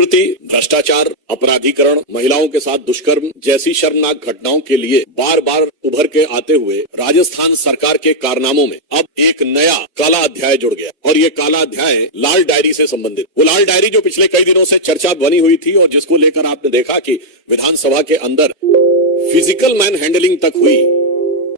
प्रति भ्रष्टाचार, अपराधीकरण, महिलाओं के साथ दुष्कर्म जैसी शर्मनाक घटनाओं के लिए बार बार उभर के आते हुए राजस्थान सरकार के कारनामों में अब एक नया काला अध्याय जुड़ गया। और ये काला अध्याय लाल डायरी से संबंधित, वो लाल डायरी जो पिछले कई दिनों से चर्चा बनी हुई थी और जिसको लेकर आपने देखा कि विधानसभा के अंदर फिजिकल मैन हैंडलिंग तक हुई,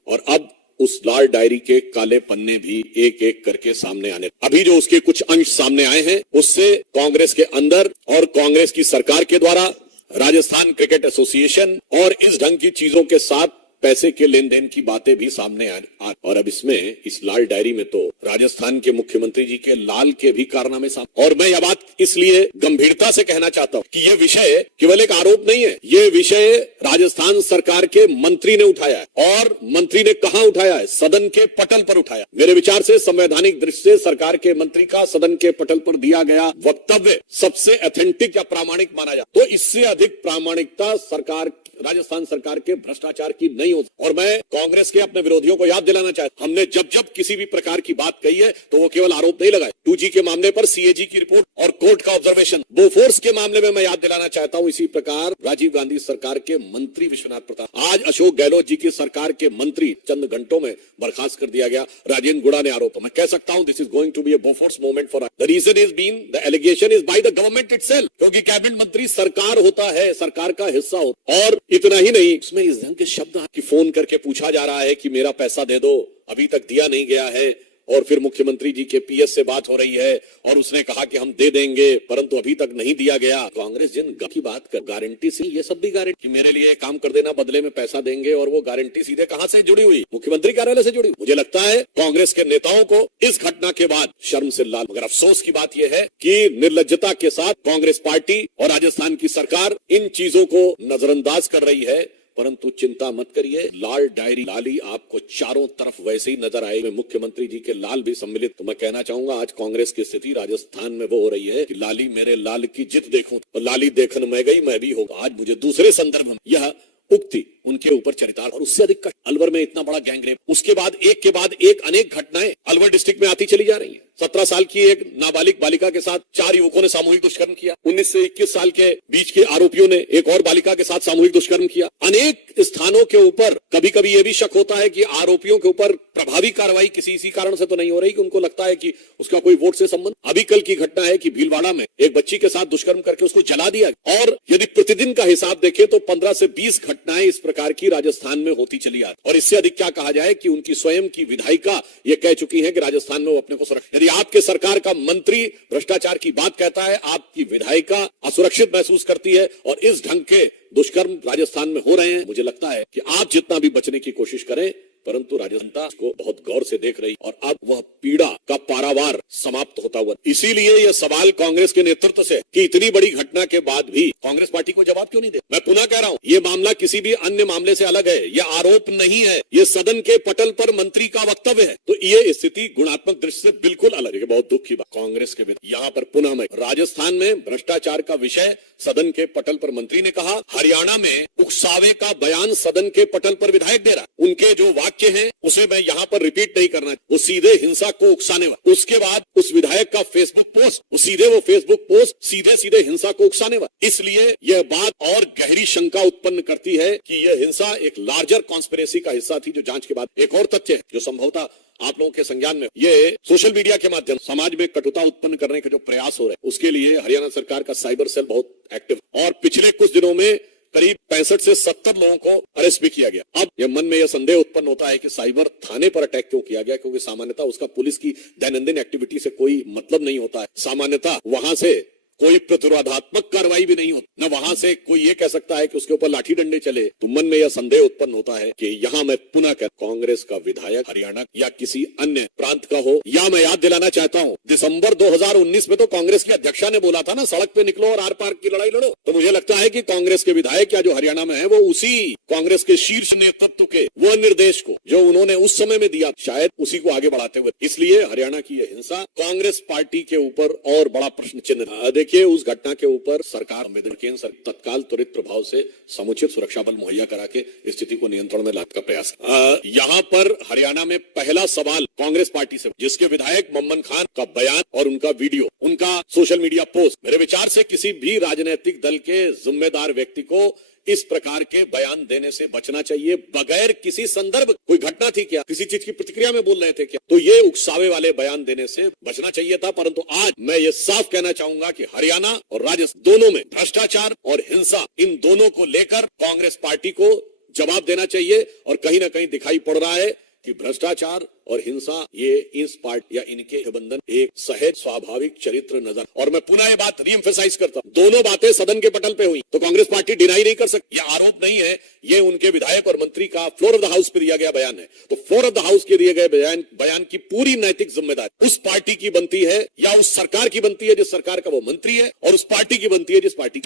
और अब उस लाल डायरी के काले पन्ने भी एक एक करके सामने आने, अभी जो उसके कुछ अंश सामने आए हैं उससे कांग्रेस के अंदर और कांग्रेस की सरकार के द्वारा राजस्थान क्रिकेट एसोसिएशन और इस ढंग की चीजों के साथ पैसे के लेन देन की बातें भी सामने आ और अब इसमें इस लाल डायरी में तो राजस्थान के मुख्यमंत्री जी के लाल के भी कारनामे सामने। और मैं यह बात इसलिए गंभीरता से कहना चाहता हूं कि यह विषय केवल एक आरोप नहीं है, यह विषय राजस्थान सरकार के मंत्री ने उठाया है। और मंत्री ने कहां उठाया है? सदन के पटल पर उठाया। मेरे विचार से संवैधानिक दृष्टि से सरकार के मंत्री का सदन के पटल पर दिया गया वक्तव्य सबसे ऑथेंटिक या प्रामाणिक माना जाता। तो इससे अधिक प्रामाणिकता सरकार, राजस्थान सरकार के भ्रष्टाचार की नहीं हो। और मैं कांग्रेस के अपने विरोधियों को याद दिलाना चाहता हूं, हमने जब जब किसी भी प्रकार की बात कही है तो वो केवल आरोप नहीं लगाए। 2G के मामले पर सीएजी की रिपोर्ट और कोर्ट का ऑब्जर्वेशन, बोफोर्स के मामले में मैं याद दिलाना चाहता हूं, इसी प्रकार राजीव गांधी सरकार के मंत्री विश्वनाथ प्रताप, आज अशोक गहलोत जी की सरकार के मंत्री चंद घंटों में बर्खास्त कर दिया गया। राजेंद्र गुड़ा ने आरोप, मैं कह सकता हूं this is going to be a Bofors moment for the reason is been the allegation is by the government itself, क्योंकि कैबिनेट मंत्री सरकार होता है, सरकार का हिस्सा होता। और इतना ही नहीं, इसमें इस ढंग के शब्द कि फोन करके पूछा जा रहा है कि मेरा पैसा दे दो, अभी तक दिया नहीं गया है, और फिर मुख्यमंत्री जी के पीएस से बात हो रही है और उसने कहा कि हम दे देंगे परंतु अभी तक नहीं दिया गया। कांग्रेस जिन की बात कर, गारंटी से, ये सब भी गारंटी कि मेरे लिए काम कर देना, बदले में पैसा देंगे, और वो गारंटी सीधे कहां से जुड़ी हुई? मुख्यमंत्री कार्यालय से जुड़ी। मुझे लगता है कांग्रेस के नेताओं को इस घटना के बाद शर्म से लाल। मगर अफसोस की बात यह है कि निर्लज्जता के साथ कांग्रेस पार्टी और राजस्थान की सरकार इन चीजों को नजरअंदाज कर रही है। परंतु चिंता मत करिए, लाल डायरी, लाली आपको चारों तरफ वैसे ही नजर आएगी। मुख्यमंत्री जी के लाल भी सम्मिलित। तो मैं कहना चाहूंगा आज कांग्रेस की स्थिति राजस्थान में वो हो रही है कि लाली मेरे लाल की जित देखूं और लाली देखन मैं गई मैं भी होगा। आज मुझे दूसरे संदर्भ में यह उक्ति उनके ऊपर चरितार्थ, और उससे अधिक अलवर में इतना बड़ा गैंगरेप, उसके बाद एक अनेक घटनाएं अलवर डिस्ट्रिक्ट में आती चली जा रही हैं। 17 साल की एक नाबालिग बालिका के साथ 4 युवकों ने सामूहिक दुष्कर्म किया। 19 से 21 साल के बीच के आरोपियों ने एक और बालिका के साथ सामूहिक दुष्कर्म किया। अनेक स्थानों के ऊपर कभी कभी यह भी शक होता है कि आरोपियों के ऊपर प्रभावी कार्रवाई किसी इसी कारण से तो नहीं हो रही कि उनको लगता है कि उसका कोई वोट से संबंध। अभी कल की घटना है कि भीलवाड़ा में एक बच्ची के साथ दुष्कर्म करके उसको जला दिया। और यदि प्रतिदिन का हिसाब देखें तो 15 से 20 घटनाएं इस प्रकार की राजस्थान में होती चली आ रही। और इससे अधिक क्या कहा जाए कि उनकी स्वयं की विधायिका ये कह चुकी है कि राजस्थान में वो अपने को सुरक्षित, यदि आपके सरकार का मंत्री भ्रष्टाचार की बात कहता है, आपकी विधायिका असुरक्षित महसूस करती है और इस ढंग के दुष्कर्म राजस्थान में हो रहे हैं, मुझे लगता है कि आप जितना भी बचने की कोशिश करें, परंतु राजस्थान को बहुत गौर से देख रही और अब वह पीड़ा का पारावार समाप्त होता हुआ। इसीलिए यह सवाल कांग्रेस के नेतृत्व से कि इतनी बड़ी घटना के बाद भी कांग्रेस पार्टी को जवाब क्यों नहीं दे। मैं पुनः कह रहा हूं, यह मामला किसी भी अन्य मामले से अलग है, यह आरोप नहीं है, यह सदन के पटल पर मंत्री का वक्तव्य है। तो ये स्थिति गुणात्मक दृष्टि से बिल्कुल अलग है। बहुत दुख की बात कांग्रेस के यहाँ पर पुनः मैं, राजस्थान में भ्रष्टाचार का विषय सदन के पटल पर मंत्री ने कहा, हरियाणा में उकसावे का बयान सदन के पटल पर विधायक दे रहा। उनके जो वाक्य हैं उसे मैं यहाँ पर रिपीट नहीं करना, वो सीधे हिंसा को उकसाने वाला। उसके बाद उस विधायक का फेसबुक पोस्ट, वो फेसबुक पोस्ट सीधे हिंसा को उकसाने वाला। इसलिए यह बात और गहरी शंका उत्पन्न करती है कि यह हिंसा एक लार्जर कॉन्स्पिरेसी का हिस्सा थी, जो जांच के बाद एक और तथ्य है जो संभवतः आप लोगों के संज्ञान में, ये सोशल मीडिया के माध्यम समाज में कटुता उत्पन्न करने का जो प्रयास हो रहा है, उसके लिए हरियाणा सरकार का साइबर सेल बहुत एक्टिव, और पिछले कुछ दिनों में करीब 65 से 70 लोगों को अरेस्ट भी किया गया। अब यह मन में यह संदेह उत्पन्न होता है कि साइबर थाने पर अटैक क्यों किया गया, क्योंकि सामान्यतः उसका पुलिस की दैनंदिन एक्टिविटी से कोई मतलब नहीं होता है। सामान्यतः वहां से कोई प्रतिरोधात्मक कार्रवाई भी नहीं होती, न वहां से कोई ये कह सकता है कि उसके ऊपर लाठी डंडे चले। तो मन में यह संदेह उत्पन्न होता है कि यहाँ मैं पुनः कांग्रेस का विधायक हरियाणा या किसी अन्य प्रांत का हो, या मैं याद दिलाना चाहता हूँ दिसंबर 2019 में तो कांग्रेस की अध्यक्षा ने बोला था ना, सड़क पे निकलो और आर पार की लड़ाई लड़ो। तो मुझे लगता है कि कांग्रेस के विधायक या जो हरियाणा में है वो उसी कांग्रेस के शीर्ष नेतृत्व के वह निर्देश को जो उन्होंने उस समय में दिया, शायद उसी को आगे बढ़ाते हुए। इसलिए हरियाणा की यह हिंसा कांग्रेस पार्टी के ऊपर और बड़ा प्रश्न चिन्ह। देखिए उस घटना के ऊपर सरकार केंद्र सरकार तत्काल त्वरित प्रभाव से समुचित सुरक्षा बल मुहैया करा के स्थिति को नियंत्रण में लाने का प्रयास। यहाँ पर हरियाणा में पहला सवाल कांग्रेस पार्टी से, जिसके विधायक मोहम्मद खान का बयान और उनका वीडियो, उनका सोशल मीडिया पोस्ट, मेरे विचार से किसी भी राजनीतिक दल के जिम्मेदार व्यक्ति को इस प्रकार के बयान देने से बचना चाहिए। बगैर किसी संदर्भ, कोई घटना थी क्या, किसी चीज की प्रतिक्रिया में बोल रहे थे क्या, तो ये उकसावे वाले बयान देने से बचना चाहिए था। परंतु आज मैं ये साफ कहना चाहूंगा कि हरियाणा और राजस्थान दोनों में भ्रष्टाचार और हिंसा, इन दोनों को लेकर कांग्रेस पार्टी को जवाब देना चाहिए। और कहीं ना कहीं दिखाई पड़ रहा है कि भ्रष्टाचार और हिंसा ये इस पार्टी या इनके गठबंधन एक सहज स्वाभाविक चरित्र नजर। और मैं पुनः ये बात रीएम्फेसाइज करता हूं, दोनों बातें सदन के पटल पे हुई तो कांग्रेस पार्टी डिनाई नहीं कर सकती। यह आरोप नहीं है, ये उनके विधायक और मंत्री का फ्लोर ऑफ द हाउस पे दिया गया बयान है। तो फ्लोर ऑफ द हाउस के दिए गए बयान की पूरी नैतिक जिम्मेदारी उस पार्टी की बनती है या उस सरकार की बनती है जिस सरकार का वो मंत्री है, और उस पार्टी की बनती है जिस पार्टी